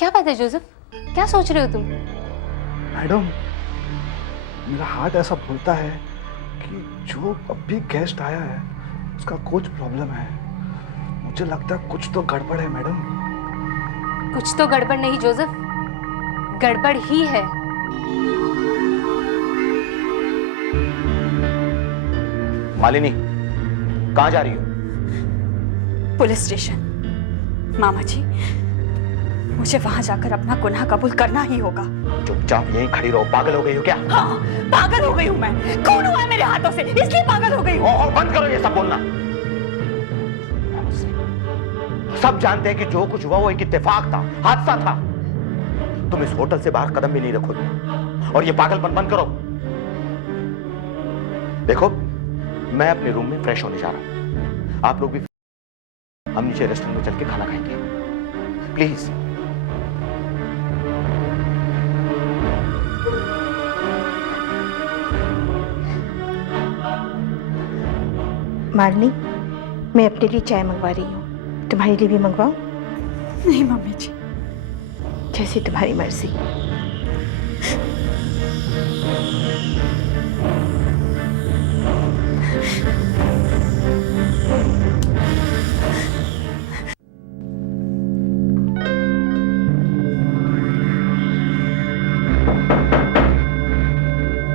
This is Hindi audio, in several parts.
क्या बात है जोसेफ, क्या सोच रहे हो तुम? मैडम, मेरा हार्ट ऐसा बोलता है कि जो अभी गेस्ट आया है उसका कुछ प्रॉब्लम है। मुझे लगता है कुछ तो गड़बड़ है मैडम। कुछ तो गड़बड़ नहीं जोसेफ, गड़बड़ ही है। मालिनी, कहाँ जा रही हो? Police station. मामा जी, मुझे वहां जाकर अपना गुनाह कबूल करना ही होगा। चुपचाप यहीं खड़ी रहो। पागल हो गई हो क्या? हाँ, पागल हो गई हूँ मैं। खून हुआ है मेरे हाथों से, इसलिए पागल हो गई हूँ। और बंद करो ये सब बोलना। सब जानते हैं कि जो कुछ हुआ वो एक इत्तेफाक था, हादसा था। तुम इस होटल से बाहर कदम भी नहीं रखोगे और ये पागलपन बंद करो। देखो, मैं अपने रूम में फ्रेश होने जा रहा हूं। आप लोग भी, हम नीचे रेस्टोरेंट में चल के खाना खाएंगे, प्लीज। मालिनी, मैं अपने लिए चाय मंगवा रही हूँ, तुम्हारे लिए भी मंगवाऊं? नहीं मम्मी जी, जैसी तुम्हारी मर्जी।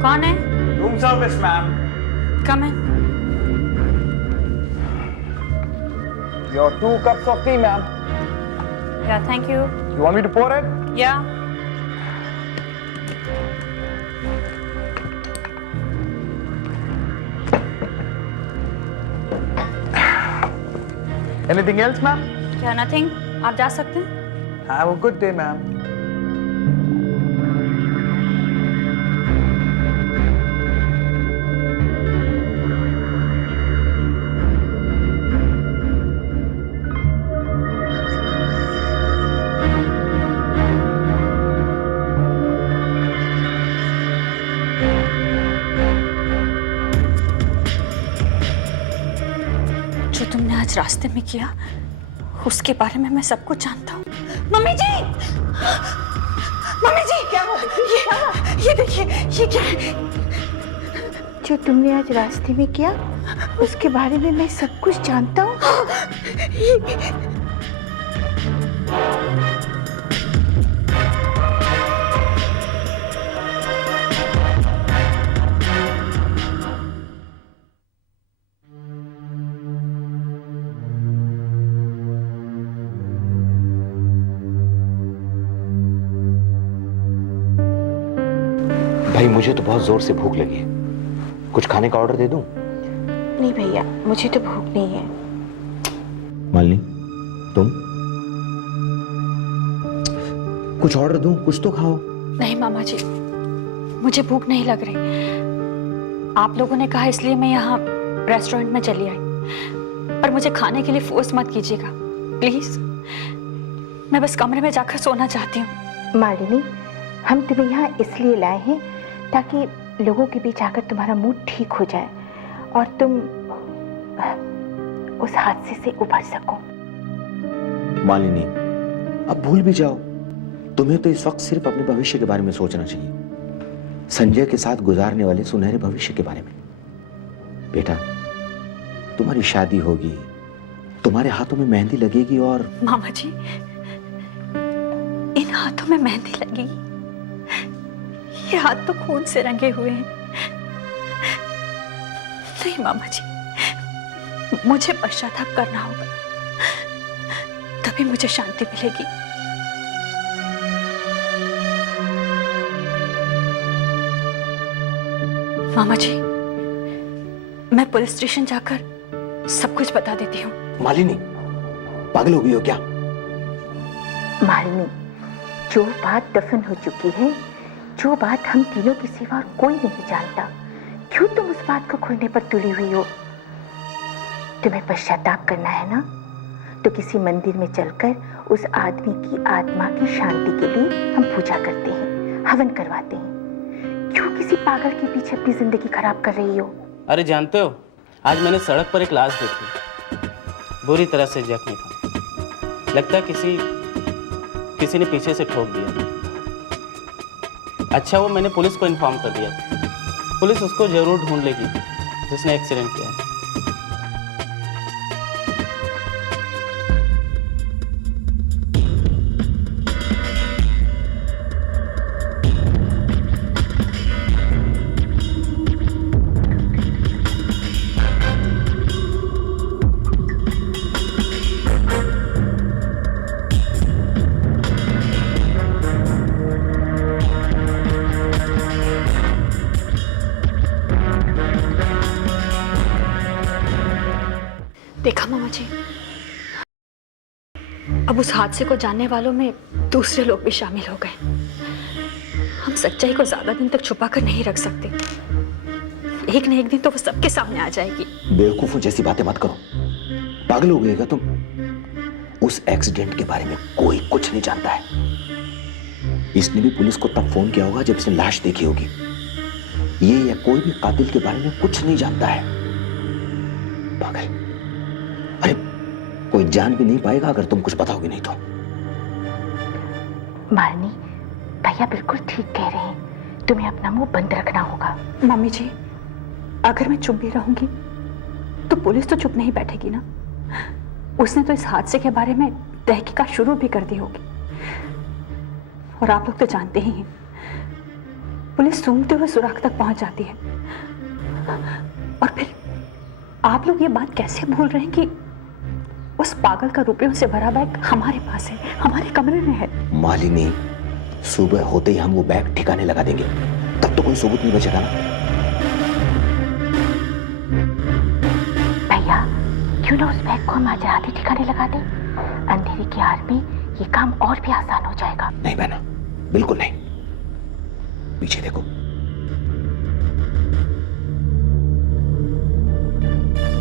कौन है? Room service ma'am. Come in. Your 2 cups of tea, ma'am. या thank you. You want me to pour it? या Anything else, ma'am? क्या नथिंग, आप जा सकते हैं। Have a good day, ma'am. जो तुमने आज रास्ते में किया, उसके बारे में मैं सब कुछ जानता हूँ। मम्मी जी, मम्मी जी, क्या हो गया? ये देखिए, ये क्या है? जो तुमने आज रास्ते में किया उसके बारे में मैं सब कुछ जानता हूँ। भाई, मुझे तो बहुत जोर से भूख लगी है, कुछ खाने का ऑर्डर दे दूं? नहीं भैया, मुझे तो भूख नहीं है। मालिनी, तुम? कुछ ऑर्डर दूं? कुछ तो खाओ। नहीं मामा जी, मुझे भूख नहीं लग रही। आप लोगों ने कहा इसलिए मैं यहाँ रेस्टोरेंट में चली आई, पर मुझे खाने के लिए फोर्स मत कीजिएगा प्लीज। मैं बस कमरे में जाकर सोना चाहती हूँ। मालिनी, हम तुम्हें यहाँ इसलिए लाए हैं ताकि लोगों के बीच आकर तुम्हारा मूड ठीक हो जाए और तुम उस हादसे से उभर सको। मालिनी, अब भूल भी जाओ। तुम्हें तो इस वक्त सिर्फ अपने भविष्य के बारे में सोचना चाहिए, संजय के साथ गुजारने वाले सुनहरे भविष्य के बारे में। बेटा, तुम्हारी शादी होगी, तुम्हारे हाथों में मेहंदी लगेगी और मामा जी, इन हाथों में मेहंदी लगेगी? ये हाथ तो खून से रंगे हुए हैं। नहीं मामा जी, मुझे पश्चाताप करना होगा, तभी मुझे शांति मिलेगी। मामा जी, मैं पुलिस स्टेशन जाकर सब कुछ बता देती हूँ। मालिनी, पागल हो गई हो क्या? मालिनी, जो बात दफन हो चुकी है, जो बात हम तीनों के सिवा कोई नहीं जानता, क्यों तुम उस बात को खोलने पर तुली हुई हो? तुम्हें पश्चाताप करना है ना, तो किसी मंदिर में चलकर उस आदमी की आत्मा की शांति के लिए हम पूजा करते हैं, हवन करवाते हैं। क्यों किसी पागल के पीछे अपनी जिंदगी खराब कर रही हो? अरे जानते हो, आज मैंने सड़क पर एक लाश देखी, बुरी तरह से जख्मी था। लगता है किसी किसी ने पीछे से ठोक दिया। अच्छा वो मैंने पुलिस को इन्फॉर्म कर दिया। पुलिस उसको जरूर ढूंढ लेगी जिसने एक्सीडेंट किया है। देखा मामा जी, अब उस हादसे को जानने वालों में दूसरे लोग भी शामिल हो गए। हम सच्चाई को ज्यादा दिन तक छुपा कर नहीं रख सकते। एक न एक दिन तो वो सबके सामने आ जाएगी। बेवकूफों जैसी बातें मत करो। पागल हो गए क्या तुम? उस एक्सीडेंट के बारे में कोई कुछ नहीं जानता है। इसने भी पुलिस को तब फोन किया होगा जब इसने लाश देखी होगी। ये या कोई भी कातिल के बारे में कुछ नहीं जानता है। पागल। अरे कोई जान भी नहीं पाएगा अगर तुम कुछ बताओगे नहीं तो। मालिनी, भैया बिल्कुल ठीक कह रहे हैं, तुम्हें अपना मुंह बंद रखना होगा। मम्मी जी, अगर मैं चुप भी रहूंगी तो पुलिस तो चुप नहीं बैठेगी ना। उसने तो इस हादसे के बारे में तहकीकात शुरू भी कर दी होगी। और आप लोग तो जानते ही हैं, पुलिस सूंघते हुए सुराग तक पहुंच जाती है। और फिर आप लोग ये बात कैसे भूल रहे हैं कि उस पागल का रुपयों से भरा बैग हमारे पास है, हमारे कमरे में है। मालिनी, सुबह होते ही हम वो बैग ठिकाने लगा देंगे, तब तो कोई सबूत नहीं बचेगा ना। भैया, क्यों ना उस बैग को हम आज रात ही ठिकाने लगा दें? अंधेरे की आड़ में ये काम और भी आसान हो जाएगा। नहीं बहना, बिल्कुल नहीं। पीछे देखो।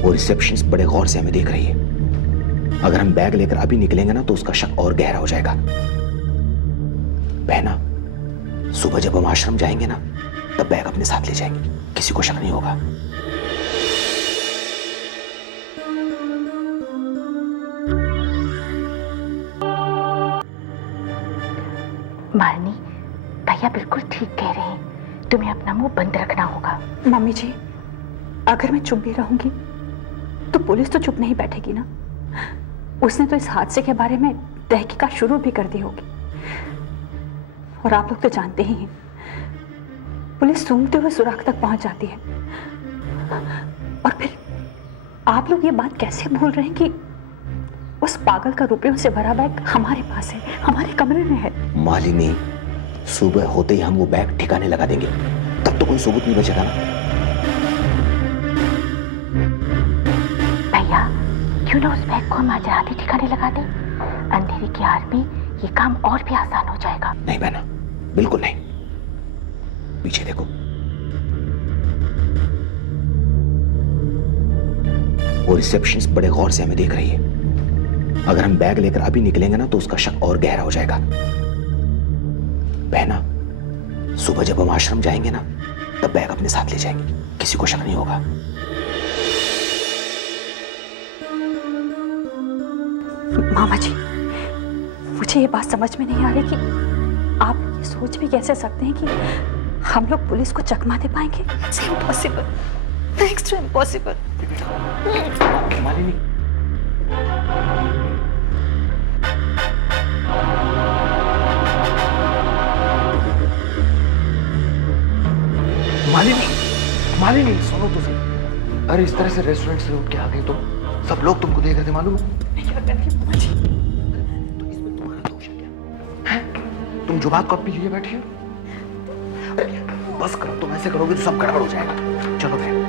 वो रिसेप्शनिस्ट बड़े गौर से हमें देख रही है। अगर हम बैग लेकर अभी निकलेंगे ना तो उसका शक और गहरा हो जाएगा। बहना, सुबह जब हम आश्रम जाएंगे ना तब बैग अपने साथ ले जाएंगे, किसी को शक नहीं होगा। मालिनी, भैया बिल्कुल ठीक कह रहे हैं, तुम्हें अपना मुंह बंद रखना होगा। मम्मी जी, अगर मैं चुप भी रहूंगी तो पुलिस तो चुप नहीं बैठेगी ना। उसने तो इस हादसे के बारे में तहकीकात शुरू भी कर दी होगी। और आप लोग तो जानते ही हैं, पुलिस सूंघते हुए सुराग तक पहुंच जाती है। और फिर आप लोग ये बात कैसे भूल रहे हैं कि उस पागल का रुपयों से भरा बैग हमारे पास है, हमारे कमरे में है। मालिनी, सुबह होते ही हम वो बैग ठिकाने लगा देंगे, तब तो कोई सबूत नहीं बचेगा ना। भैया, क्यों ना उस बैग को हम आज रात ही ठिकाने लगा दें? अंधेरे की आड़ में ये काम और भी आसान हो जाएगा। नहीं बहना, बिल्कुल नहीं। पीछे देखो। वो रिसेप्शनिस्ट बड़े गौर से हमें देख रही है। अगर हम बैग लेकर अभी निकलेंगे ना तो उसका शक और गहरा हो जाएगा। बहना, सुबह जब हम आश्रम जाएंगे ना तब बैग अपने साथ ले जाएंगे, किसी को शक नहीं होगा। मामा जी, मुझे ये बात समझ में नहीं आ रही कि आप ये सोच भी कैसे सकते हैं कि हम लोग पुलिस को चकमा दे पाएंगे। It's impossible, next to impossible. Malini, Malini, Malini सुनो तो सही। अरे इस तरह से रेस्टोरेंट से उठ के आ गई तुम, सब लोग तुमको देख रहे थे, मालूम है? तो इसमें तुम्हारा दोष है क्या? हैं? तुम जो बात को अपनी लिए बैठी हो। अरे बस करो, तुम ऐसे करोगे तो सब गड़बड़ हो जाएगा। चलो फिर।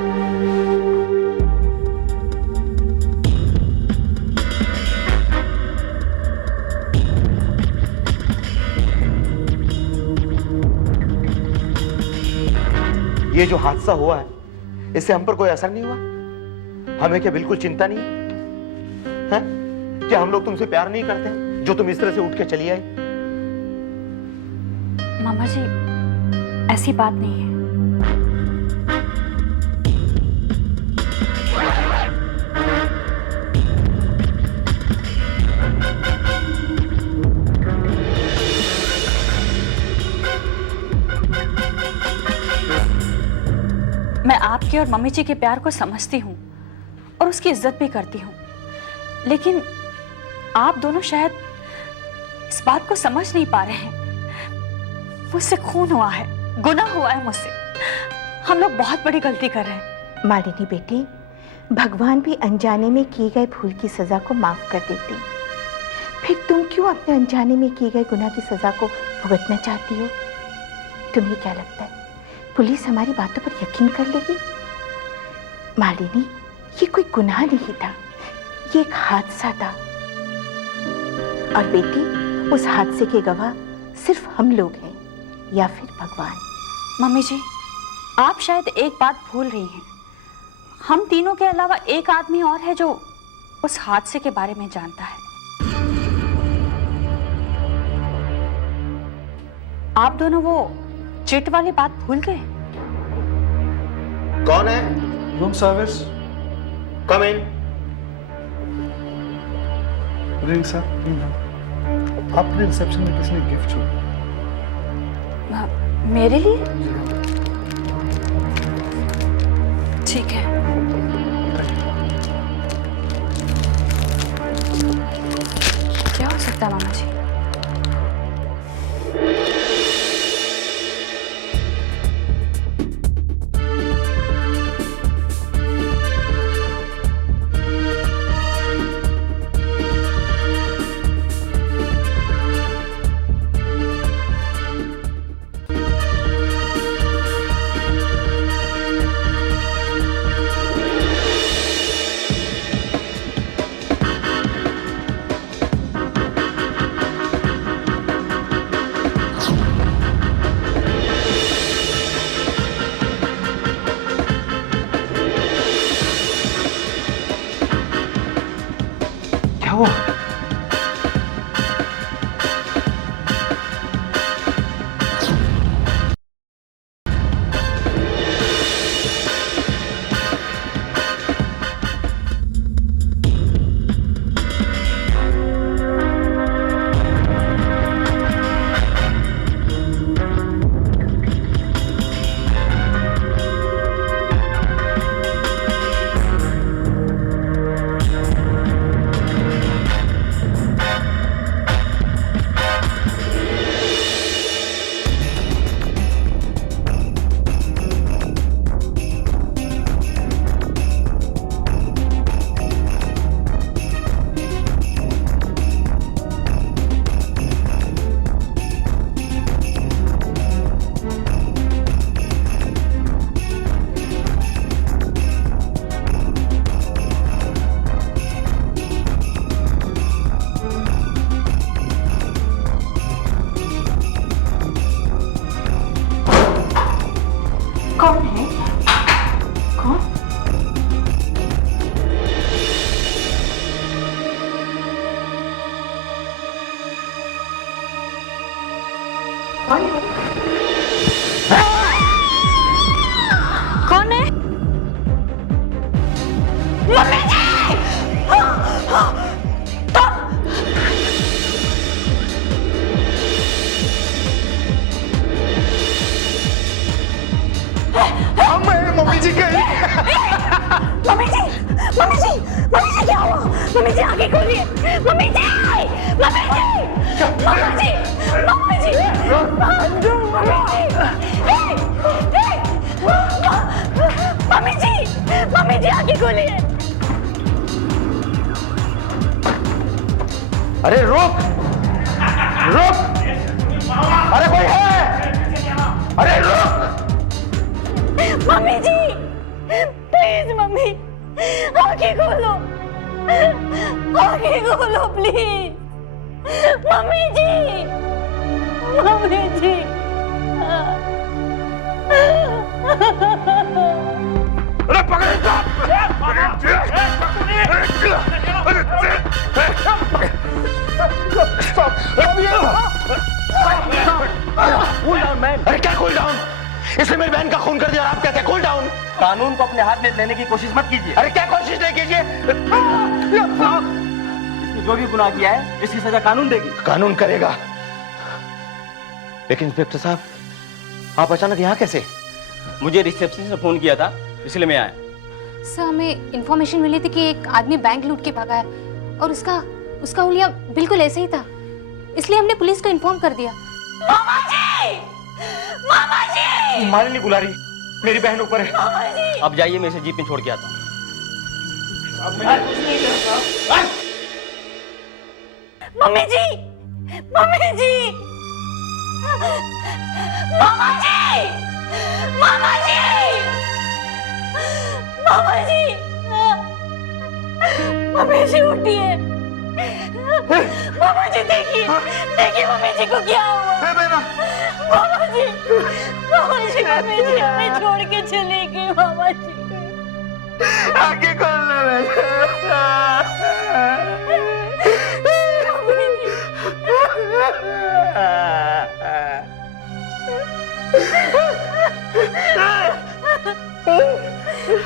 ये जो हादसा हुआ है इससे हम पर कोई असर नहीं हुआ? हमें क्या बिल्कुल चिंता नहीं है? क्या हम लोग तुमसे प्यार नहीं करते जो तुम इस तरह से उठ के चली आई? मामा जी, ऐसी बात नहीं है। आपके और मम्मी जी के प्यार को समझती हूँ और उसकी इज्जत भी करती हूँ, लेकिन आप दोनों शायद इस बात को समझ नहीं पा रहे हैं। मुझसे खून हुआ है, गुनाह हुआ है मुझसे। हम लोग बहुत बड़ी गलती कर रहे हैं। मालिनी बेटी, भगवान भी अनजाने में किए गए भूल की सजा को माफ कर देते। फिर तुम क्यों अपने अनजाने में किए गए गुनाह की सजा को भुगतना चाहती हो? तुम्हें क्या लगता है पुलिस हमारी बातों पर यकीन कर लेगी? मालिनी, ये कोई गुनाह नहीं था, ये एक हादसा था। और बेटी, उस हादसे के गवाह सिर्फ हम लोग हैं या फिर भगवान। मम्मी जी, आप शायद एक बात भूल रही हैं। हम तीनों के अलावा एक आदमी और है जो उस हादसे के बारे में जानता है। आप दोनों वो चिट वाली बात भूल गए? कौन है? Room service. Come in. Ring sir. आपके रिसेप्शन में किसी ने गिफ्ट छोड़ा? मेरे लिए? ठीक है। क्या हो सकता है मामा जी? क्या हुआ? कौन है? कौन? कौन है? कौन है? मम्मी जी! मम्मी जी कहीं। Mummy ji! Mummy ji! Mummy जी क्या हुआ? मम्मी जी आगे खोलिए! Mummy ji! Mummy ji! Mummy ji! Mummy ji! Mummy ji! Mummy जी आगे खोलिए! अरे रुक! रुक! अरे कोई है? अरे रुक! मम्मी जी! Please mummy! आगे खोलो! आगे खोलो please! Mummy ji! Mummy ji! अरे पकड़ इसको! Cool down man. अरे क्या कूल डाउन? इसने मेरी बहन का खून कर दिया और आप कहते हैं कूल डाउन? कानून को अपने हाथ में लेने की कोशिश मत कीजिए। अरे क्या कोशिश नहीं कीजिए? इसने जो भी गुनाह किया है इसकी सजा कानून देगी। कानून करेगा, लेकिन इंस्पेक्टर साहब आप अचानक यहाँ कैसे? मुझे रिसेप्शन से फोन किया था इसलिए मैं आया। सर हमें इंफॉर्मेशन मिली थी कि एक आदमी बैंक लूट के भागा है और उसका हुलिया बिल्कुल ऐसे ही था, इसलिए हमने पुलिस को इन्फॉर्म कर दिया। मालिनी बुला रही, मेरी बहन ऊपर है। अब जाइए, मैं इसे जीप में छोड़ के आता हूँ। मम्मी जी, मम्मी जी, मामा जी, मामा जी, मामा जी, मम्मी जी उठिए। मामा जी देखिए, देखिए मम्मी जी को क्या हुआ। मामा जी, मामा जी, मम्मी जी हमें छोड़ के चले गए। मामा जी आगे कौन ले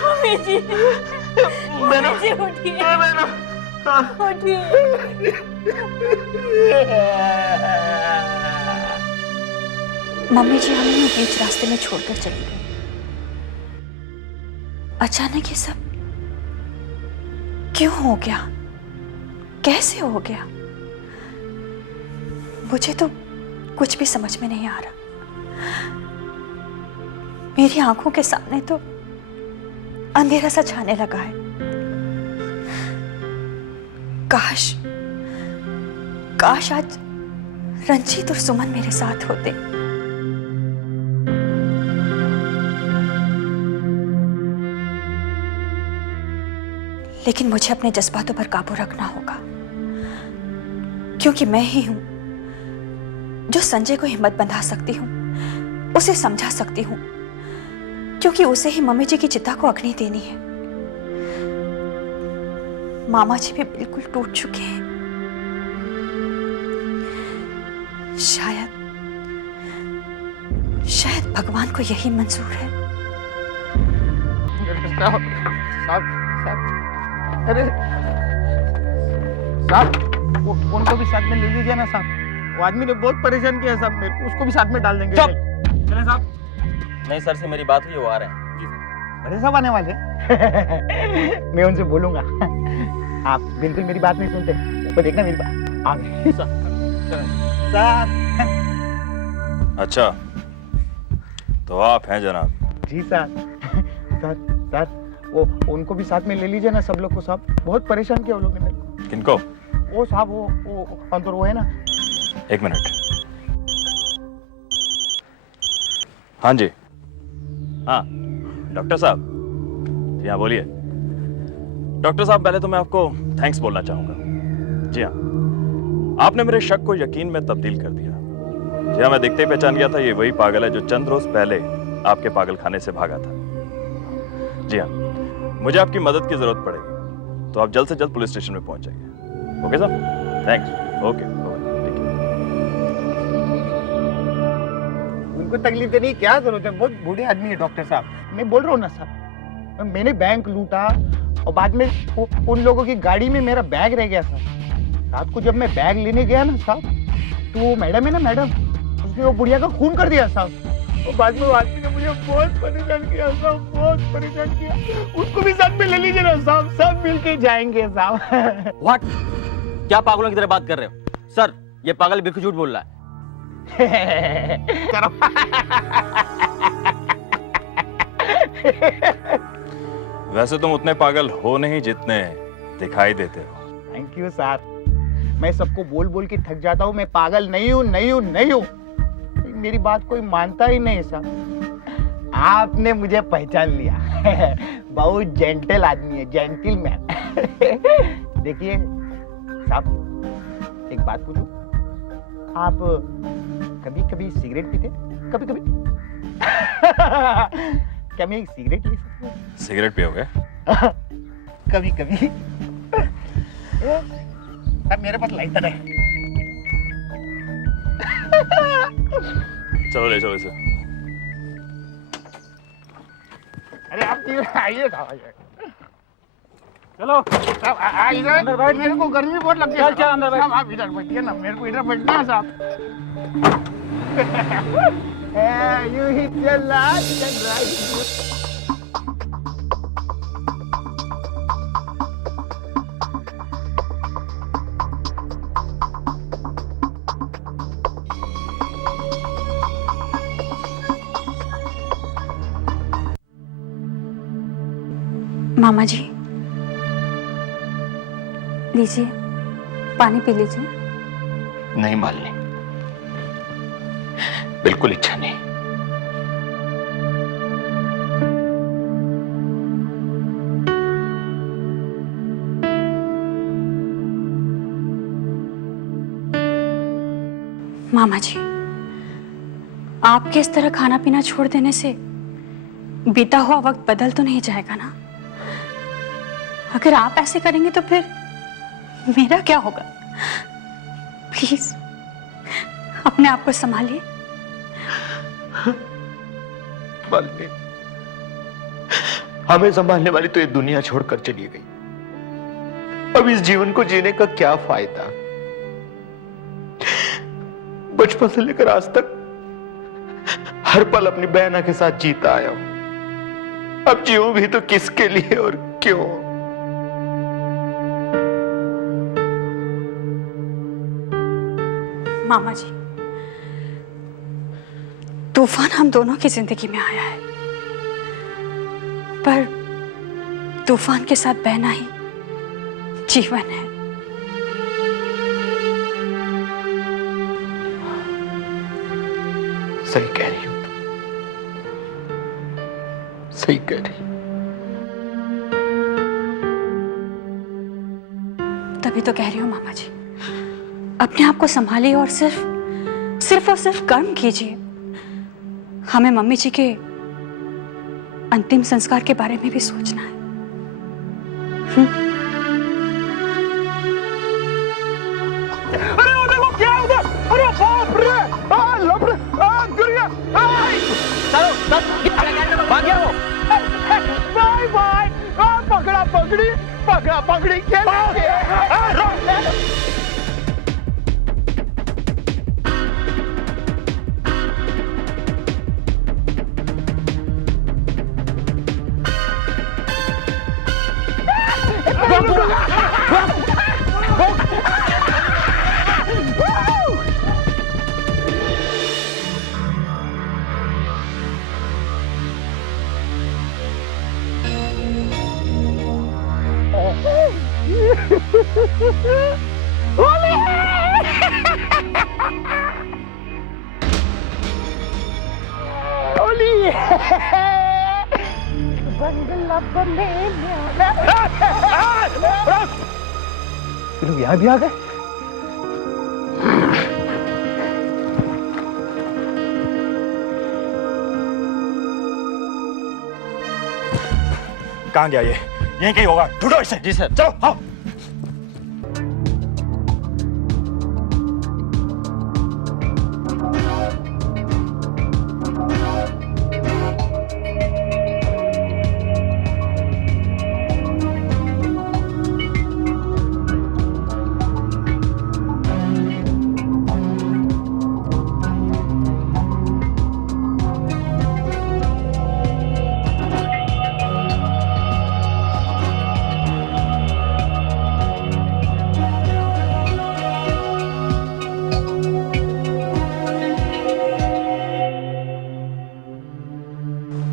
मम्मी जी, मम्मी जी उठिए, उठिए। मम्मी जी हमें यूं बीच रास्ते में छोड़कर चली गई। अचानक ये सब क्यों हो गया, कैसे हो गया, मुझे तो कुछ भी समझ में नहीं आ रहा। मेरी आंखों के सामने तो अंधेरा सा छाने लगा है। काश काश आज रंजीत और सुमन मेरे साथ होते। लेकिन मुझे अपने जज्बातों पर काबू रखना होगा, क्योंकि मैं ही हूं जो संजय को हिम्मत बंधा सकती हूं, उसे समझा सकती हूं, क्योंकि उसे ही मम्मी जी की चिता को अग्नि देनी है। मामा जी भी बिल्कुल टूट चुके हैं। शायद भगवान को यही मंजूर है। अरे साहब, उनको भी साथ में ले लीजिए ना साहब। वो आदमी ने बहुत परेशान किया साहब मेरे को, उसको भी साथ में डाल देंगे। चुप! चले साहब। नहीं सर से मेरी बात हुई, वो आ रहे हैं। बड़े साहब आने वाले मैं उनसे बोलूंगा। आप बिल्कुल मेरी बात नहीं सुनते, ऊपर देखना मेरी बात। आ गए साहब। अच्छा, तो आप हैं जनाब? जी सर। सर वो उनको भी साथ में ले लीजिए ना, सब लोग को साहब। बहुत परेशान किया वो लोग ने मेरे को। किनको? वो साहब वो अंदर वो है ना। एक मिनट। हाँ जी, हाँ डॉक्टर साहब। जी हाँ बोलिए। डॉक्टर साहब पहले तो मैं आपको थैंक्स बोलना चाहूंगा। जी हाँ, आपने मेरे शक को यकीन में तब्दील कर दिया। जी हाँ, मैं देखते ही पहचान गया था ये वही पागल है जो चंद रोज पहले आपके पागल खाने से भागा था। जी हाँ, मुझे आपकी मदद की जरूरत पड़ेगी, तो आप जल्द से जल्द पुलिस स्टेशन में पहुंच जाइए। Okay sir, thanks. ओके, उनको तकलीफ देने की क्या जरूरत है, बहुत बूढ़े आदमी है डॉक्टर साहब। मैं बोल रहा हूँ ना साहब, मैंने बैंक लूटा और बाद में उन लोगों की गाड़ी में मेरा बैग रह गया साहब। रात को जब मैं बैग लेने गया ना साहब, तो वो मैडम है ना मैडम, उसने वो बुढ़िया का खून कर दिया साहब। और बाद में वो आदमी ने मुझे बहुत परेशान किया साहब, बहुत परेशान किया। उसको भी साथ में ले लीजिए ना साहब, सब मिलके जाएंगे साहब। व्हाट? क्या पागलों की तरह बात कर रहे हो? सर, ये पागल बिल्कुल झूठ बोल रहा है। वैसे तुम उतने पागल हो नहीं जितने दिखाई देते हो। Thank you sir. मैं सबको बोल बोल के थक जाता हूँ, मैं पागल नहीं हूँ, नहीं हूँ, नहीं हूँ। मेरी बात कोई मानता ही नहीं सर। आपने मुझे पहचान लिया। बहुत जेंटल आदमी है, जेंटलमैन। देखिए साहब, एक बात पूछूं, आप कभी कभी सिगरेट पीते? कभी कभी? क्या मैं एक सिगरेट ले सकता हूँ? सिगरेट पियोगे? कभी कभी। अब मेरे पास लाइटर है। चलो ले चलो इसे। अरे आप आइए साहब, आइए। चलो साहब इधर अंदर बैठ। मेरे को गर्मी बहुत लगती है। चल अंदर बैठ। आप इधर बैठिए ना, मेरे को इधर बैठना है साहब। यूं ही चला चल रहा है। मामा जी, लीजिए, पानी पी लीजिए। नहीं मालिनी, बिल्कुल इच्छा नहीं। मामा जी, आपके इस तरह खाना पीना छोड़ देने से बीता हुआ वक्त बदल तो नहीं जाएगा ना? अगर आप ऐसे करेंगे तो फिर मेरा क्या होगा? प्लीज अपने आप को संभालिए। मालिनी, हमें संभालने वाली तो ये दुनिया छोड़कर चली गई। अब इस जीवन को जीने का क्या फायदा? बचपन से लेकर आज तक हर पल अपनी बहना के साथ जीता आया हूं। अब जीऊं भी तो किसके लिए और क्यों? मामा जी, तूफान हम दोनों की जिंदगी में आया है, पर तूफान के साथ बहना ही जीवन है। सही कह रही हो तुम, सही कह रही। तभी तो कह रही हूं मामा जी, अपने आप को संभालिए और सिर्फ और सिर्फ कर्म कीजिए। हमें मम्मी जी के अंतिम संस्कार के बारे में भी सोचना है। अरे वो देखो क्या उधर, अरे बाप रे, लप रे, गिर गया, चलो भाग गया वो। बाय बाय, पकड़ा पकड़ी, पकड़ा पकड़ी, क्या लोग यहाँ भी आ गए। कहाँ गया ये? यहीं कहीं होगा, ढूंढो इसे। जी सर। चलो आओ।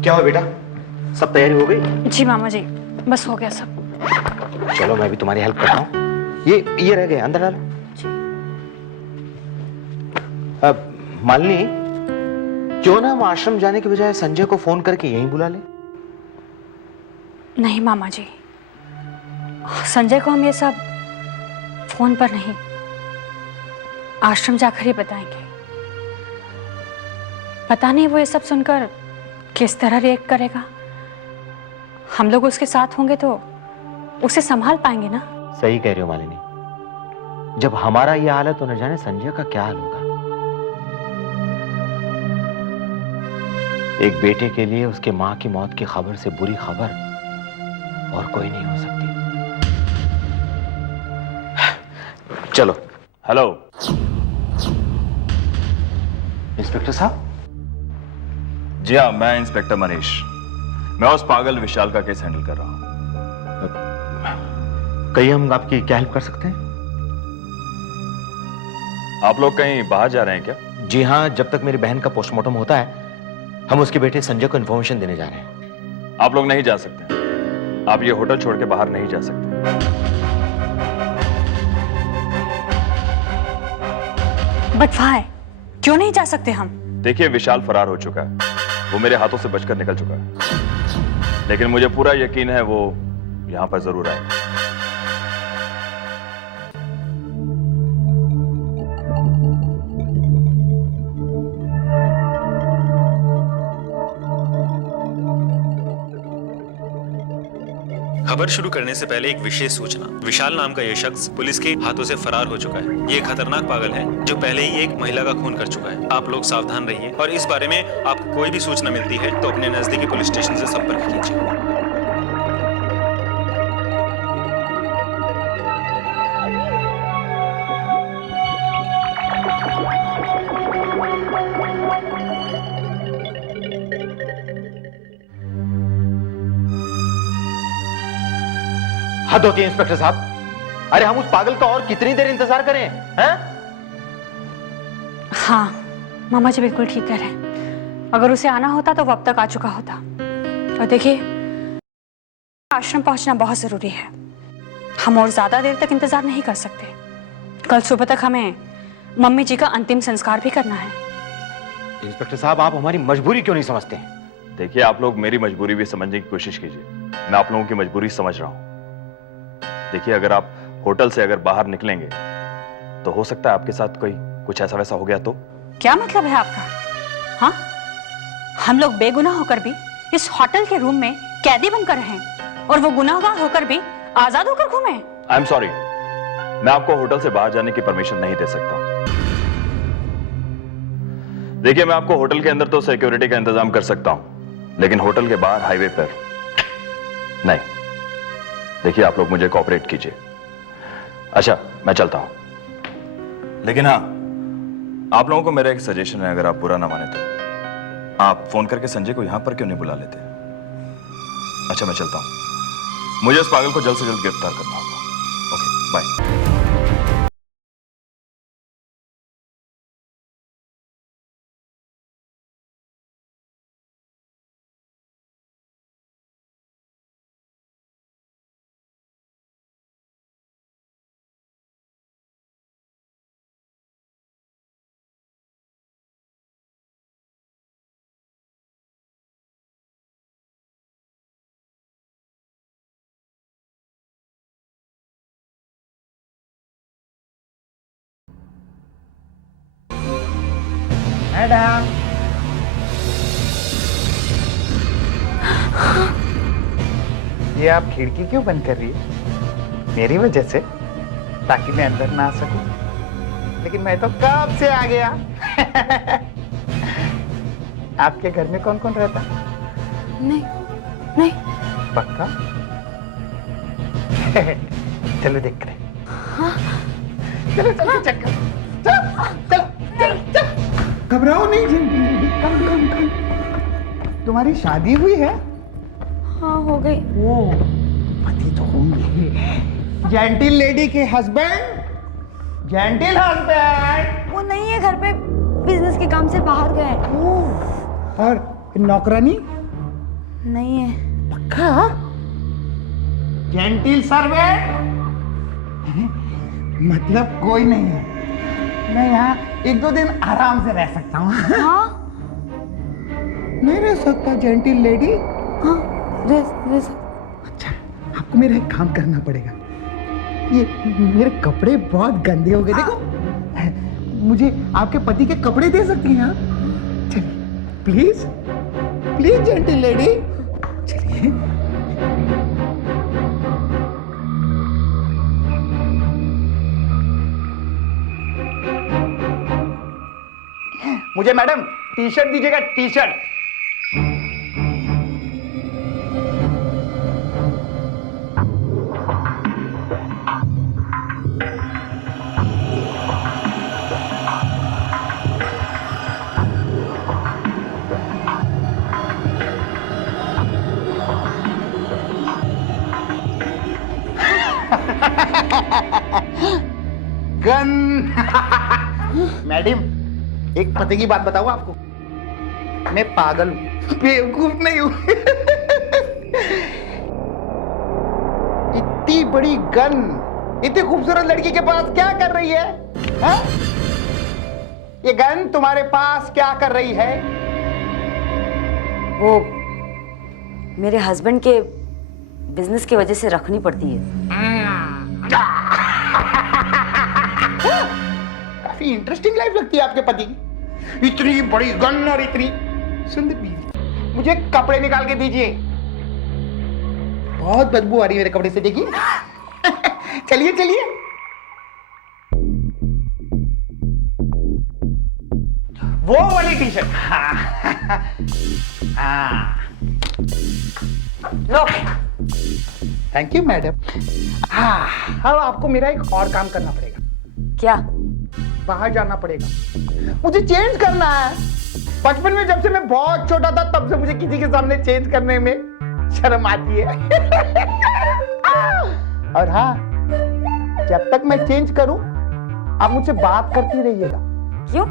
क्या हुआ बेटा, सब तैयारी हो गई? जी मामा जी, बस हो गया सब। चलो मैं भी तुम्हारी हेल्प करता हूँ। ये रह गए, अंदर डालो। अब मालिनी, क्यों ना हम आश्रम जाने के बजाय संजय को फोन करके यहीं बुला ले? नहीं मामा जी, संजय को हम ये सब फोन पर नहीं, आश्रम जाकर ही बताएंगे। पता नहीं वो ये सब सुनकर किस तरह रिएक्ट करेगा। हम लोग उसके साथ होंगे तो उसे संभाल पाएंगे ना। सही कह रही हो मालिनी, जब हमारा ये हाल है तो न जाने संजय का क्या हाल होगा। एक बेटे के लिए उसके मां की मौत की खबर से बुरी खबर और कोई नहीं हो सकती। चलो। हेलो इंस्पेक्टर साहब। जी हाँ, मैं इंस्पेक्टर मनीष। मैं उस पागल विशाल का केस हैंडल कर रहा हूं। कहीं हम आपकी क्या हेल्प कर सकते हैं? आप लोग कहीं बाहर जा रहे हैं क्या? जी हाँ, जब तक मेरी बहन का पोस्टमार्टम होता है हम उसके बेटे संजय को इन्फॉर्मेशन देने जा रहे हैं। आप लोग नहीं जा सकते। आप ये होटल छोड़ के बाहर नहीं जा सकते। बट वाई, क्यों नहीं जा सकते हम? देखिए, विशाल फरार हो चुका है, वो मेरे हाथों से बचकर निकल चुका है, लेकिन मुझे पूरा यकीन है वो यहां पर जरूर आएगा। खबर शुरू करने से पहले एक विशेष सूचना। विशाल नाम का यह शख्स पुलिस के हाथों से फरार हो चुका है। ये खतरनाक पागल है जो पहले ही एक महिला का खून कर चुका है। आप लोग सावधान रहिए और इस बारे में आपको कोई भी सूचना मिलती है तो अपने नजदीकी पुलिस स्टेशन से संपर्क कीजिए। हद होती है इंस्पेक्टर साहब। अरे हम उस पागल का और कितनी देर इंतजार करें, हैं? हाँ, मामा जी बिल्कुल ठीक कह रहे हैं। अगर उसे आना होता तो वो अब तक आ चुका होता। और देखिए, आश्रम पहुंचना बहुत जरूरी है। हम और ज्यादा देर तक इंतजार नहीं कर सकते। कल सुबह तक हमें मम्मी जी का अंतिम संस्कार भी करना है। इंस्पेक्टर साहब, आप हमारी मजबूरी क्यों नहीं समझते हैं? देखिए, आप लोग मेरी मजबूरी भी समझने की कोशिश कीजिए। मैं आप लोगों की मजबूरी समझ रहा हूं। देखिए, अगर आप होटल से अगर बाहर निकलेंगे तो हो सकता है आपके साथ कोई कुछ ऐसा वैसा हो गया तो। क्या मतलब है आपका? हाँ, हम लोग बेगुनाह होकर भी इस होटल के रूम में कैदी बनकर रहे और वो गुनाहगार होकर भी आजाद होकर घूमे। आई एम सॉरी, मैं आपको होटल से बाहर जाने की परमिशन नहीं दे सकता। देखिए, मैं आपको होटल के अंदर तो सिक्योरिटी का इंतजाम कर सकता हूं, लेकिन होटल के बाहर हाईवे पर नहीं। देखिए, आप लोग मुझे कोऑपरेट कीजिए। अच्छा, मैं चलता हूं, लेकिन हाँ, आप लोगों को मेरा एक सजेशन है, अगर आप बुरा ना माने तो आप फोन करके संजय को यहां पर क्यों नहीं बुला लेते? अच्छा, मैं चलता हूं, मुझे उस पागल को जल्द से जल्द गिरफ्तार करना होगा। Okay, bye. मैडम, ये आप खिड़की क्यों बंद कर रही है? मेरी वजह से, ताकि मैं अंदर ना आ सकूं। लेकिन मैं तो कब से आ गया। आपके घर में कौन कौन रहता? नहीं नहीं। पक्का? चलो देख रहे। हाँ? चलो चलो चक्कर। चलो चलो चलो चलो। घबराओ नहीं जिंदगी, कम कम कम। तुम्हारी शादी हुई है? हाँ, हो गई। ओ, पति तो होंगे। जेंटिल लेडी के हस्बैंड, जेंटिल हस्बैंड। वो नहीं है घर पे, बिजनेस के काम से बाहर गए। और नौकरानी? नहीं है। पक्का? Gentle servant? मतलब कोई नहीं है। मैं यहाँ एक दो दिन आराम से रह सकता हूँ। हाँ? नहीं रह सकता जेंटिल लेडी? हाँ, रह अच्छा, आपको मेरा एक काम करना पड़ेगा। ये मेरे कपड़े बहुत गंदे हो गए, देखो। मुझे आपके पति के कपड़े दे सकती हैं आप? चलिए प्लीज प्लीज जेंटिल लेडी, चलिए। मुझे मैडम टी शर्ट दीजिएगा, टी शर्ट। गन। मैडम, एक पते की बात बताऊं आपको, मैं पागल हूं, बेवकूफ नहीं हूं। इतनी बड़ी गन इतनी खूबसूरत लड़की के पास क्या कर रही है? हा? ये गन तुम्हारे पास क्या कर रही है? वो मेरे हस्बैंड के बिजनेस की वजह से रखनी पड़ती है। काफी इंटरेस्टिंग लाइफ लगती है आपके पति की। इतनी बड़ी गन और इतनी सुंदर बीवी। मुझे कपड़े निकाल के दीजिए, बहुत बदबू आ रही है मेरे कपड़े से। देखिए चलिए चलिए। वो वाली T shirt. Low. Thank you madam. अब आपको मेरा एक और काम करना पड़ेगा। क्या? बाहर जाना पड़ेगा, मुझे चेंज करना है। बचपन में जब से मैं बहुत छोटा था तब से मुझे किसी के सामने चेंज करने में शर्म आती है। और हाँ, जब तक मैं चेंज करूं आप मुझसे बात करती रहिएगा। क्यों?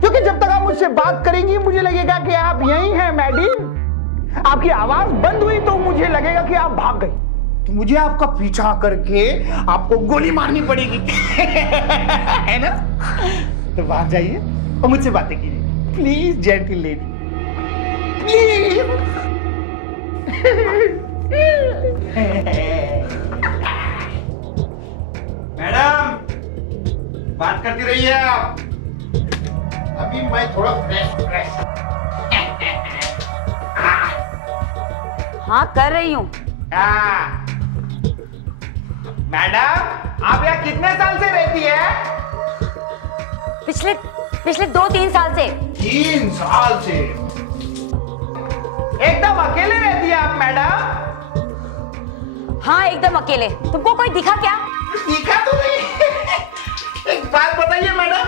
क्योंकि जब तक आप मुझसे बात करेंगी मुझे लगेगा कि आप यहीं हैं मैडम। आपकी आवाज बंद हुई तो मुझे लगेगा कि आप भाग गई, तो मुझे आपका पीछा करके आपको गोली मारनी पड़ेगी। है ना? तो बाहर जाइए और मुझसे बातें कीजिए please gentle lady, please. Madam बात करती रहिए आप, अभी मैं थोड़ा फ्रेश। हाँ कर रही हूँ। मैडम आप यहाँ कितने साल से रहती है? पिछले 2-3 साल से। 3 साल से? एकदम अकेले रहती है आप मैडम? हाँ एकदम अकेले। तुमको कोई दिखा क्या? दिखा तो नहीं। एक बात बताइए मैडम,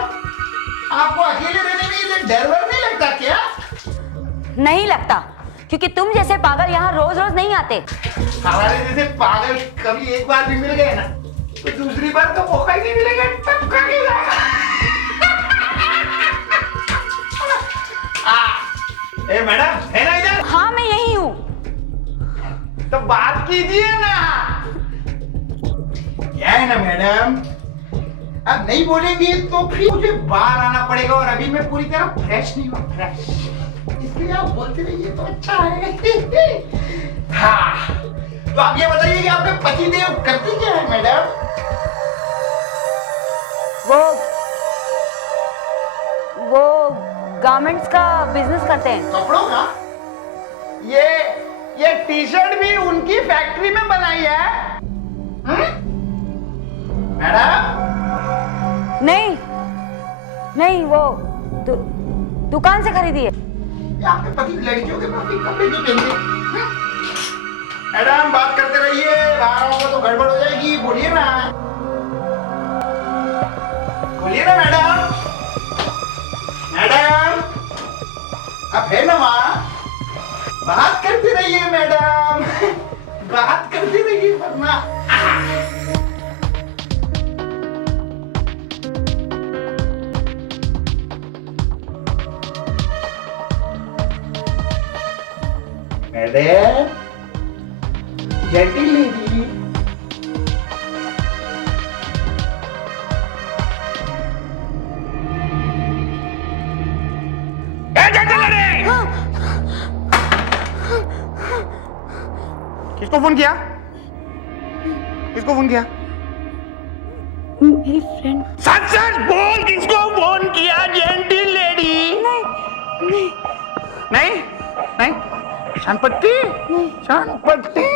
आपको अकेले रहने में इसे डर वर नहीं लगता क्या? नहीं लगता, क्योंकि तुम जैसे पागल यहाँ रोज रोज नहीं आते। हमारे जैसे पागल कभी एक बार भी मिल गए ना तो दूसरी बार तो मौका ही नहीं मिलेगा। टपका के जाएगा। ए मैडम है ना इधर? हाँ मैं यही हूँ। तो बात कीजिए ना। क्या है ना मैडम, अब नहीं बोलेंगे तो फिर मुझे बाहर आना पड़ेगा और अभी मैं पूरी तरह फ्रेश नहीं हूँ। फ्रेश इसलिए आप बोलते रहिए तो अच्छा है। हाँ तो आप ये बताइए कि आपके पतिदेव करते क्या है मैडम? वो गारमेंट्स का बिजनेस करते हैं। कपड़ों का? ये टी शर्ट भी उनकी फैक्ट्री में बनाई है? मैडम नहीं वो दुकान से खरीदी है। आपके पति लड़कियों के पास कपड़े क्यों पहनते हैं? मैडम बात करते रहिए, बाहर आओगे तो गड़बड़ हो जाएगी। बोलिए ना, बोलिए ना मैडम। मैडम आप है ना वहाँ? बात करते रहिए मैडम, बात करते रहिए वरना। मैडम जेंटल लेडी, किसको फोन किया? किसको फोन किया? मेरी फ्रेंड। सच सच बोल, किसको फोन किया? Gentle lady. नहीं शांतपट्टी, शांतपट्टी।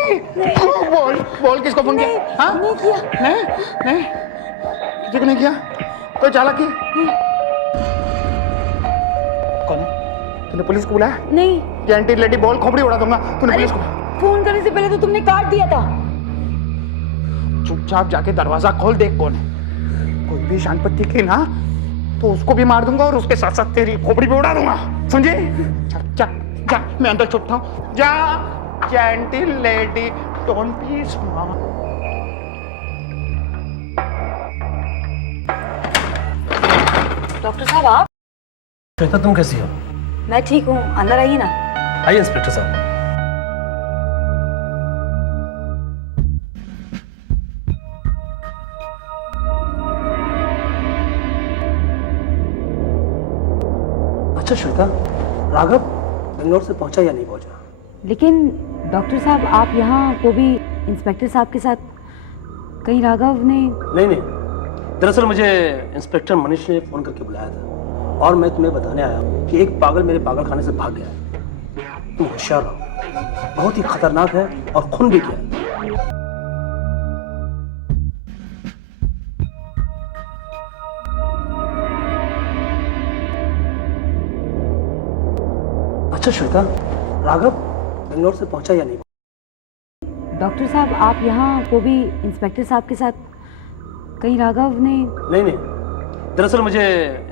बोल किसको फोन किया? हाँ नहीं किया। नहीं किसी को नहीं किया। कोई चालाकी? कौन है? तूने पुलिस को बुलाया? नहीं। जेंटल लेडी बोल, खोपड़ी उड़ा दूंगा। तूने पुलिस को फोन करने से पहले तो तुमने काट दिया था। चुपचाप जाके दरवाजा खोल, देख कौन है। कोई भी शांतपट्टी की ना तो उसको भी मार दूंगा और उसके साथ साथ तेरी खोपड़ी भी उड़ा दूंगा, समझे? जा मैं अंदर छुपता हूँ। जा gentle lady, don't be smart. Doctor साहब आप? श्वेता तुम कैसी हो? मैं ठीक हूँ, अंदर आइए ना। आइए इंस्पेक्टर साहब। अच्छा श्वेता, राघव बेंगलोर से पहुंचा या नहीं पहुंचा? लेकिन डॉक्टर साहब आप यहाँ वो भी इंस्पेक्टर साहब के साथ, कहीं राघव ने? नहीं, दरअसल मुझे इंस्पेक्टर मनीष ने फोन करके बुलाया था और मैं तुम्हें बताने आया हूँ कि एक पागल मेरे पागल खाने से भाग गया है। तुम होशियार रहो, बहुत ही खतरनाक है और खून भी किया है। अच्छा श्वेता, राघव बेंगलोर से पहुंचा या नहीं? डॉक्टर साहब आप यहाँ वो भी इंस्पेक्टर साहब के साथ, कहीं राघव ने? नहीं, दरअसल मुझे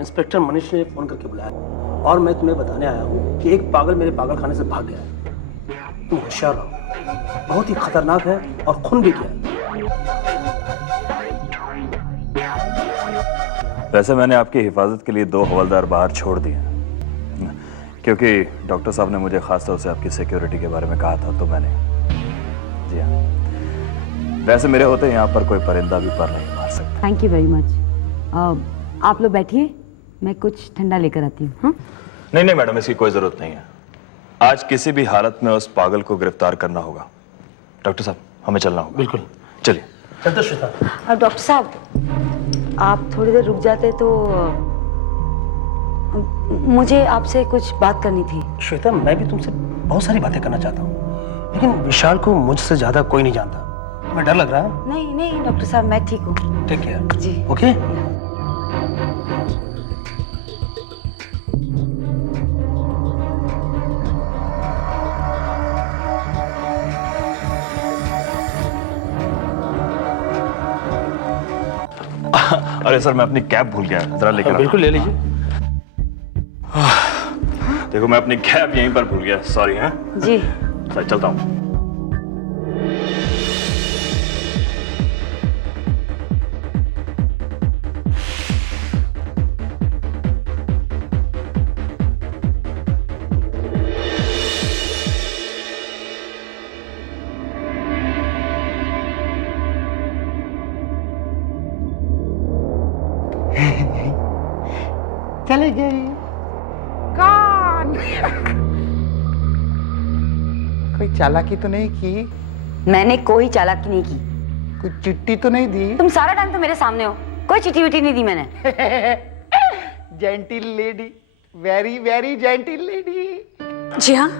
इंस्पेक्टर मनीष ने फोन करके बुलाया और मैं तुम्हें बताने आया हूँ कि एक पागल मेरे पागल खाने से भाग गया है। तुम होशियार रहो, बहुत ही खतरनाक है और खून भी किया है। वैसे मैंने आपकी हिफाजत के लिए 2 हवलदार बाहर छोड़ दिए हैं, क्योंकि डॉक्टर साहब ने मुझे खास तौर से आपकी सिक्योरिटी के बारे में कहा था, तो मैंने, जी हाँ, वैसे मेरे होते यहाँ पर कोई परिंदा भी पर नहीं मार सकता। Thank you very much. आप लोग बैठिए, मैं कुछ ठंडा लेकर आती हूँ। हाँ? नहीं मैडम, इसकी कोई जरूरत नहीं है। आज किसी भी हालत में उस पागल को गिरफ्तार करना होगा। डॉक्टर साहब हमें चलना होगा। बिल्कुल, चलिए। चलते श्वेता। डॉक्टर साहब आप थोड़ी देर रुक जाते तो मुझे आपसे कुछ बात करनी थी। श्वेता, मैं भी तुमसे बहुत सारी बातें करना चाहता हूँ, लेकिन विशाल को मुझसे ज्यादा कोई नहीं जानता। तुम्हें डर लग रहा है? नहीं डॉक्टर साहब, मैं ठीक हूँ। Take care. जी। ओके। अरे सर, मैं अपनी कैब भूल गया, जरा लेकर। बिल्कुल ले लीजिए। देखो, मैं अपनी कैब यहीं पर भूल गया, सॉरी। हैं जी। सर, चलता हूँ। चले गए कौन? कोई चालाकी तो नहीं की? मैंने कोई चालाकी नहीं की। कोई चिट्ठी तो नहीं दी? तुम सारा टाइम तो मेरे सामने हो, कोई चिट्ठी विट्ठी नहीं दी मैंने। Gentle lady, very very gentle lady. जी हाँ,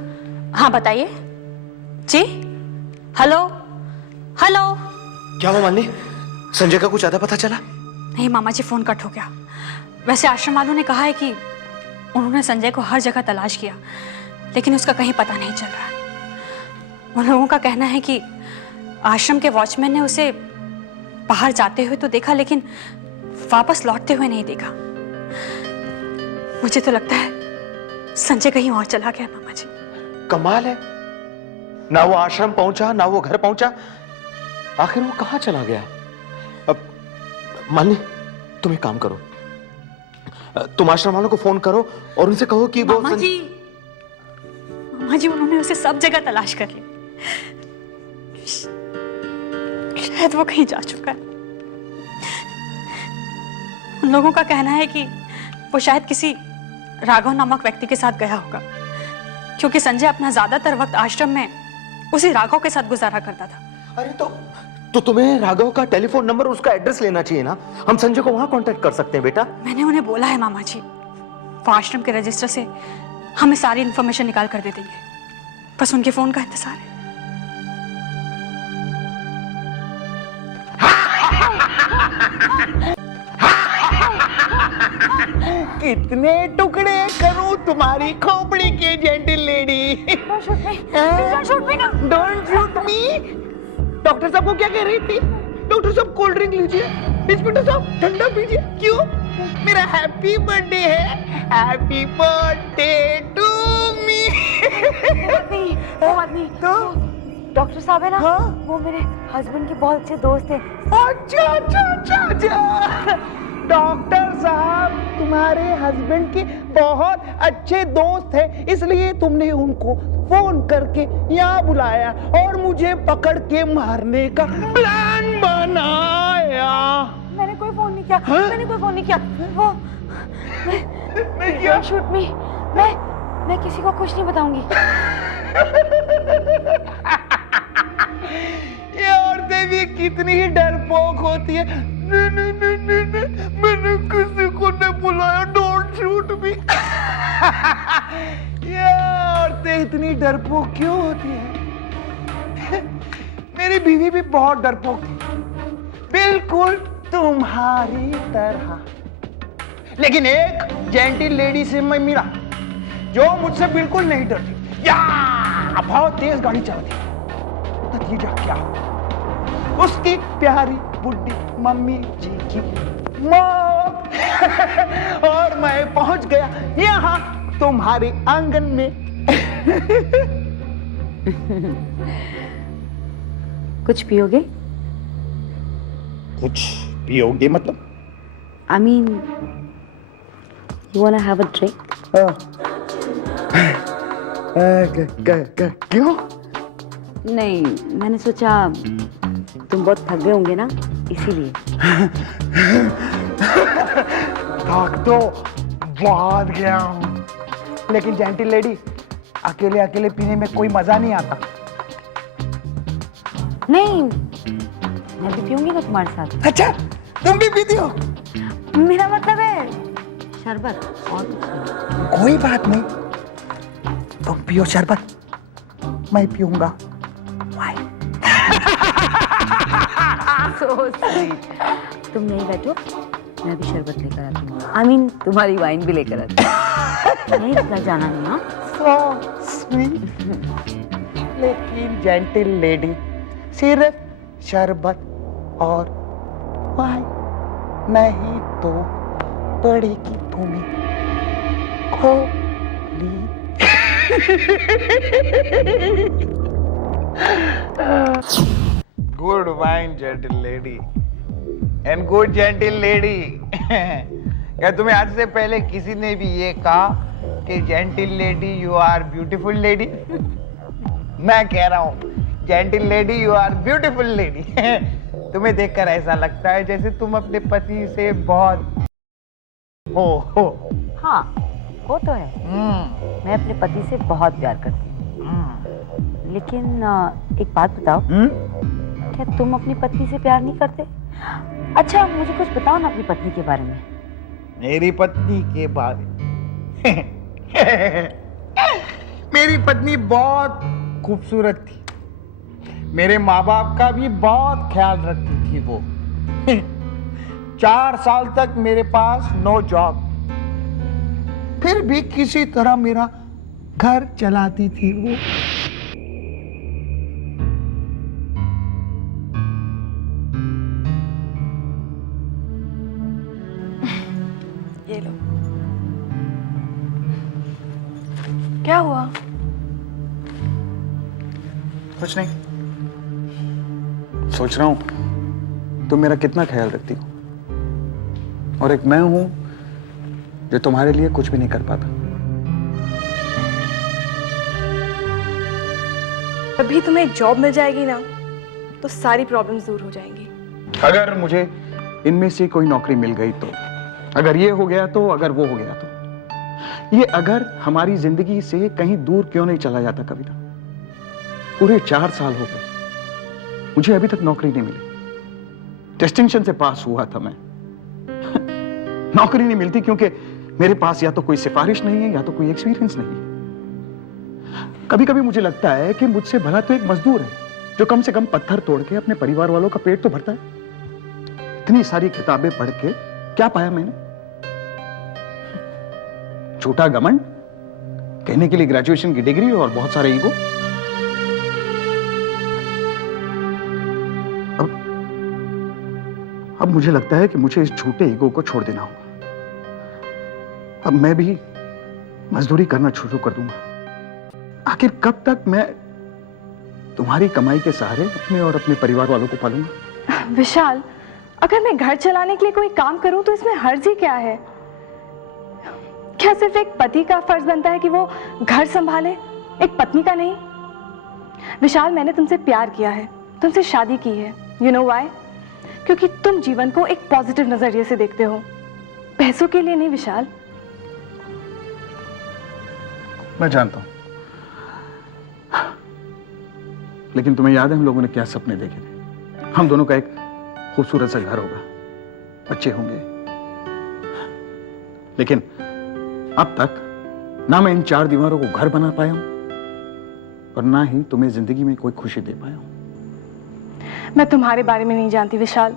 हाँ बताइए। जी, हेलो हेलो। क्या हुआ मालिनी, संजय का कुछ ज्यादा पता चला? नहीं मामा जी, फोन कट हो गया। वैसे आश्रम वालों ने कहा है कि उन्होंने संजय को हर जगह तलाश किया, लेकिन उसका कहीं पता नहीं चल रहा है। उन लोगों का कहना है कि आश्रम के वॉचमैन ने उसे बाहर जाते हुए तो देखा, लेकिन वापस लौटते हुए नहीं देखा। मुझे तो लगता है संजय कहीं और चला गया मामा जी। कमाल है, ना वो आश्रम पहुंचा ना वो घर पहुंचा, आखिर वो कहां चला गया? अब मालिनी, तुम एक काम करो, तुम आश्रम वालों को फोन करो और उनसे कहो कि वो मामा जी उन्होंने उसे सब जगह तलाश कर ली, शायद वो कहीं जा चुका है। उन लोगों का कहना है कि वो शायद किसी राघव नामक व्यक्ति के साथ गया होगा, क्योंकि संजय अपना ज्यादातर वक्त आश्रम में उसी राघव के साथ गुजारा करता था। अरे तो तुम्हें राघव का टेलीफोन नंबर, उसका एड्रेस लेना चाहिए ना, हम संजय को वहां कांटेक्ट कर सकते हैं बेटा। मैंने उन्हें बोला है मामा जी, वो आश्रम के रजिस्टर से हमें सारी इंफॉर्मेशन निकाल कर दे देंगे, बस उनके फोन का इंतजार है। कितने टुकड़े करूं तुम्हारी खोपड़ी के gentle lady? Don't shoot me. Doctor साहब को क्या कह रही थी? डॉक्टर साहब कोल्ड ड्रिंक लीजिए, इंस्पेक्टर साहब ठंडा पीजिए। क्यों? मेरा हैप्पी बर्थडे है। Happy birthday to me. वो आदमी तो डॉक्टर साहब है ना? हाँ? वो मेरे हस्बैंड के बहुत अच्छे दोस्त हैं। अच्छा। डॉक्टर साहब तुम्हारे हस्बैंड के बहुत अच्छे दोस्त हैं, इसलिए तुमने उनको फोन करके यहाँ बुलाया और मुझे पकड़ के मारने का प्लान बनाया। मैंने कोई फोन नहीं किया। हाँ? मैंने कोई फोन नहीं किया। वो मैं क्या? शूट मी, मैं किसी को कुछ नहीं बताऊंगी। ये औरतें भी कितनी ही डरपोक होती है। मैंने किसी को नहीं बुलाया, डोंट शूट मी। ये औरतें इतनी डरपोक क्यों होती है? मेरी बीवी भी बहुत डरपोक थी, बिल्कुल तुम्हारी तरह। लेकिन एक जेंटिल लेडी से मैं मिला जो मुझसे बिल्कुल नहीं डरती, या बहुत तेज गाड़ी चलाती। नतीजा क्या? उसकी प्यारी बुड्ढी मम्मी जी की मौत। और मैं पहुंच गया यहाँ तुम्हारे आंगन में। कुछ पियोगे? कुछ पियोगे मतलब? I mean, you wanna have a drink? क्यों? नहीं, मैंने सोचा तुम बहुत थक गए होंगे ना, इसीलिए। थक तो बहुत गया हूँ, लेकिन जेंटिल लेडी, अकेले अकेले पीने में कोई मजा नहीं आता। नहीं, मैं भी पीऊंगी ना तुम्हारे साथ। अच्छा, तुम भी पीती हो? मेरा मतलब है शरबत, और कुछ नहीं। कोई बात नहीं, तुम पियो शरबत, मैं पीऊंगा वाइन। So sweet. तुम यहीं बैठो, मैं भी शरबत लेकर आती हूँ। I mean, तुम्हारी वाइन भी लेकर आती हूँ। नहीं रुकना, जाना नहीं। हाँ? So sweet. लेकिन जेंटिल लेडी सिर्फ शरबत और वाइन, नहीं तो पड़ेगी तुम्हें गोली। Good wine gentle lady and good gentle lady. क्या तुम्हें आज से पहले किसी ने भी ये कहा कि gentle lady you are beautiful lady? मैं कह रहा हूँ gentle lady you are beautiful lady. तुम्हें देखकर ऐसा लगता है जैसे तुम अपने पति से बहुत हो। हाँ, वो तो है। मैं अपने पति से बहुत प्यार करती हूँ। लेकिन एक बात बताओ, क्या तुम अपनी पत्नी से प्यार नहीं करते? अच्छा, मुझे कुछ बताओ ना अपनी पत्नी के बारे में। मेरी पत्नी के बारे में? मेरी पत्नी बहुत खूबसूरत थी, मेरे माँ बाप का भी बहुत ख्याल रखती थी वो। 4 साल तक मेरे पास नो जॉब, फिर भी किसी तरह मेरा घर चलाती थी वो। ये लो। क्या हुआ? कुछ नहीं, सोच रहा हूं तुम मेरा कितना ख्याल रखती हो, और एक मैं हूं जो तुम्हारे लिए कुछ भी नहीं कर पाता। अभी तुम्हें एक जॉब मिल जाएगी ना, तो सारी प्रॉब्लम्स दूर हो जाएंगी। अगर मुझे इनमें से कोई नौकरी मिल गई तो, अगर ये हो गया तो, अगर वो हो गया तो, ये अगर हमारी जिंदगी से कहीं दूर क्यों नहीं चला जाता कविता? पूरे 4 साल हो गए, मुझे अभी तक नौकरी नहीं मिली। डिस्टिंक्शन से पास हुआ था मैं। नौकरी नहीं मिलती क्योंकि मेरे पास या तो कोई सिफारिश नहीं है या तो कोई एक्सपीरियंस नहीं है। कभी कभी मुझे लगता है कि मुझसे भला तो एक मजदूर है जो कम से कम पत्थर तोड़ के अपने परिवार वालों का पेट तो भरता है। इतनी सारी किताबें पढ़ के क्या पाया मैंने? छोटा घमंड, कहने के लिए ग्रेजुएशन की डिग्री और बहुत सारे ईगो। अब मुझे लगता है कि मुझे इस झूठे ईगो को छोड़ देना होगा। अब मैं भी मजदूरी करना शुरू कर दूंगा। आखिर कब तक मैं तुम्हारी कमाई के सहारे अपने और अपने परिवार वालों को पालूंगा? विशाल, अगर मैं घर चलाने के लिए कोई काम करूं तो इसमें हर्ज ही क्या है? क्या सिर्फ एक पति का फर्ज बनता है कि वो घर संभाले, एक पत्नी का नहीं? विशाल, मैंने तुमसे प्यार किया है, तुमसे शादी की है। You know why? क्योंकि तुम जीवन को एक पॉजिटिव नजरिए से देखते हो, पैसों के लिए नहीं। विशाल, मैं जानता हूं, लेकिन तुम्हें याद है हम लोगों ने क्या सपने देखे थे? हम दोनों का एक खूबसूरत सा घर होगा, बच्चे होंगे, लेकिन अब तक ना मैं इन 4 दीवारों को घर बना पाया हूं और ना ही तुम्हें जिंदगी में कोई खुशी दे पाया हूं। मैं तुम्हारे बारे में नहीं जानती विशाल,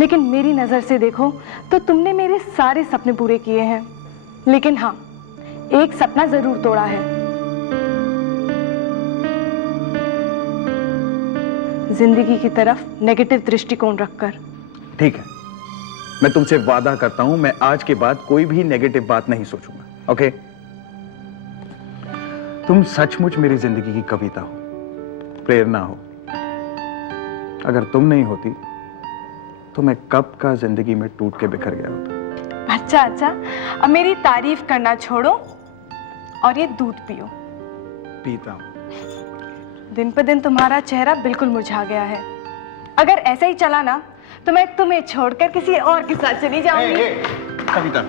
लेकिन मेरी नजर से देखो तो तुमने मेरे सारे सपने पूरे किए हैं, लेकिन हाँ, एक सपना जरूर तोड़ा है। जिंदगी की तरफ नेगेटिव दृष्टिकोण रखकर। ठीक है, मैं तुमसे वादा करता हूं, मैं आज के बाद कोई भी नेगेटिव बात नहीं सोचूंगा। ओके? तुम सचमुच मेरी जिंदगी की कविता हो, प्रेरणा हो। अगर तुम नहीं होती तो मैं कब का जिंदगी में टूट के बिखर गया होता। अच्छा, अब मेरी तारीफ करना छोड़ो और ये दूध पियो। पीता हूं। दिन पे दिन तुम्हारा चेहरा बिल्कुल मुरझा गया है। अगर ऐसा ही चला ना तो मैं तुम्हें छोड़कर किसी और के साथ चली जाऊंगी। कविता,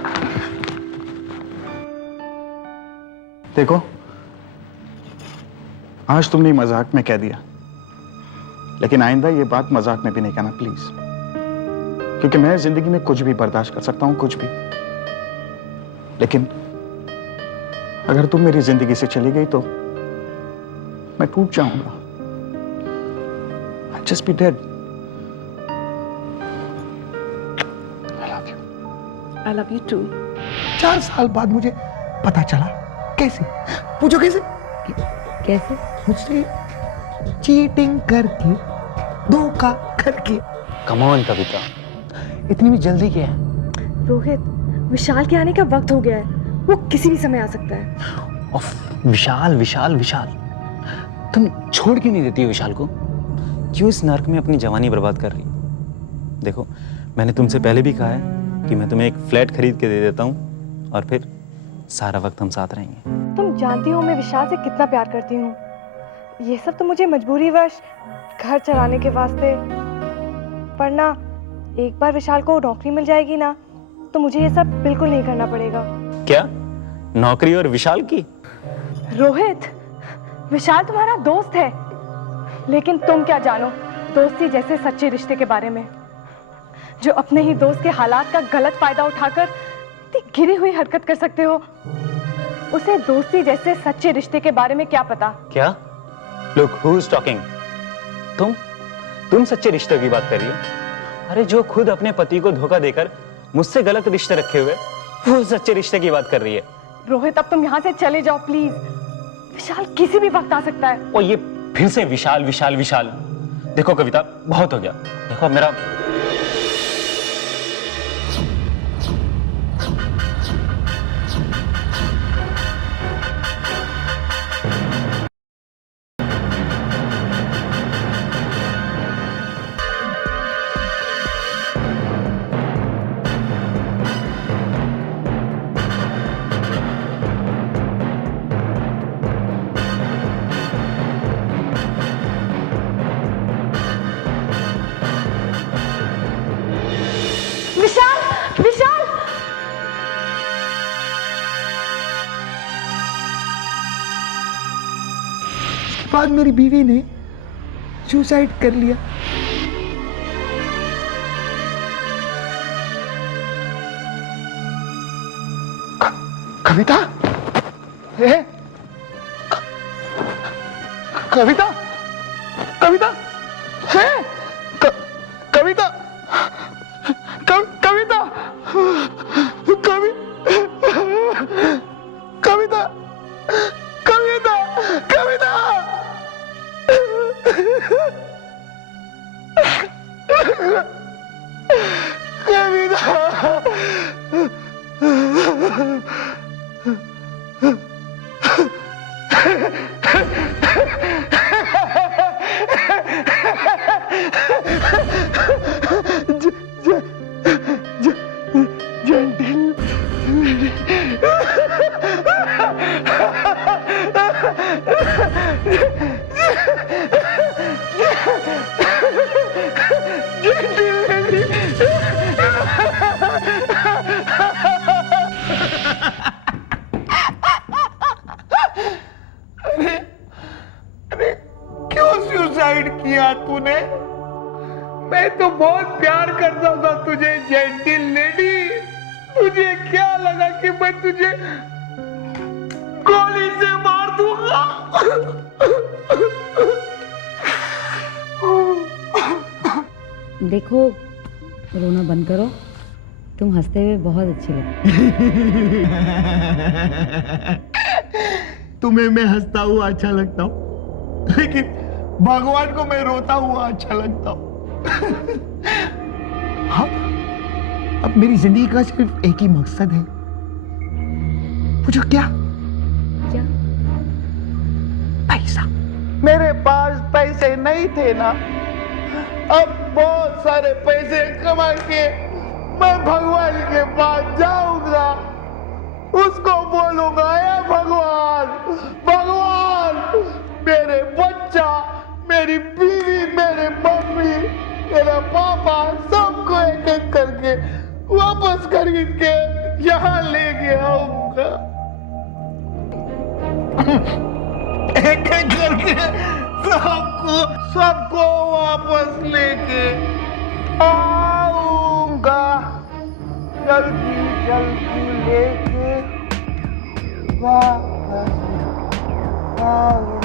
देखो, आज तुमने मजाक में कह दिया, लेकिन आइंदा ये बात मजाक में भी नहीं कहना प्लीज, क्योंकि मैं जिंदगी में कुछ भी बर्दाश्त कर सकता हूं, कुछ भी, लेकिन अगर तुम मेरी जिंदगी से चली गई तो मैं टूट जाऊंगा। I'll just be dead. I love you. I love you too. 4 साल बाद मुझे पता चला। कैसे? पूछो कैसे? कैसे? मुझसे चीटिंग करके, धोखा करके। कम ऑन कविता, इतनी भी जल्दी क्या है? रोहित, विशाल के आने का वक्त हो गया है, वो किसी भी समय आ सकता है। विशाल विशाल विशाल, तुम छोड़ क्यों नहीं देती हो विशाल को? क्यों इस नर्क में अपनी जवानी बर्बाद कर रही? देखो, मैंने तुमसे पहले भी कहा है कि मैं तुम्हें एक फ्लैट खरीद के दे देता हूँ और फिर सारा वक्त हम साथ रहेंगे। तुम जानती हो मैं विशाल से कितना प्यार करती हूँ। ये सब तो मुझे मजबूरीवश घर चलाने के वास्ते, पर ना एक बार विशाल को नौकरी मिल जाएगी ना तो मुझे ये सब बिल्कुल नहीं करना पड़ेगा। क्या? नौकरी और विशाल की? रोहित, विशाल तुम्हारा दोस्त है, लेकिन तुम क्या जानो दोस्ती जैसे सच्चे रिश्ते के बारे में, जो अपने ही दोस्त के हालात का गलत फायदा उठाकर इतनी गिरी हुई हरकत कर सकते हो। उसे दोस्ती जैसे सच्चे रिश्ते के बारे में क्या पता। क्या? Look, who is talking? तुम सच्चे रिश्ते की बात कर रही हो? अरे जो खुद अपने पति को धोखा देकर मुझसे गलत रिश्ते रखे हुए, वो सच्चे रिश्ते की बात कर रही है। रोहित, अब तुम यहाँ से चले जाओ प्लीज। विशाल किसी भी वक्त आ सकता है। और ये फिर से विशाल विशाल विशाल। देखो कविता, बहुत हो गया। देखो मेरा विशाल, विशाल! उसके बाद मेरी बीवी ने सुसाइड कर लिया। कविता? कविता? कविता? है? कविता? कविता? कविता? कविता? कविता? कविता? मैं तुझे गोली से मार दूंगा। देखो, रोना बंद करो। तुम हंसते हुए बहुत अच्छे लगते। तुम्हें मैं हंसता हुआ अच्छा लगता हूँ, लेकिन भगवान को मैं रोता हुआ अच्छा लगता हूँ। अब मेरी जिंदगी का सिर्फ एक ही मकसद है। पूछो क्या? क्या? पैसा। मेरे पास पैसे नहीं थे ना, अब बहुत सारे पैसे कमा के मैं भगवान के पास जाऊंगा, उसको बोलूंगा, हे भगवान, भगवान, मेरे बच्चा, मेरी बीवी, मेरे मम्मी, मेरा पापा, सबको एक एक करके वापस खरीद के यहाँ लेके आऊंगा। एक एक करके सबको वापस लेके आऊंगा, जल्दी जल्दी लेके वापस आऊंगा।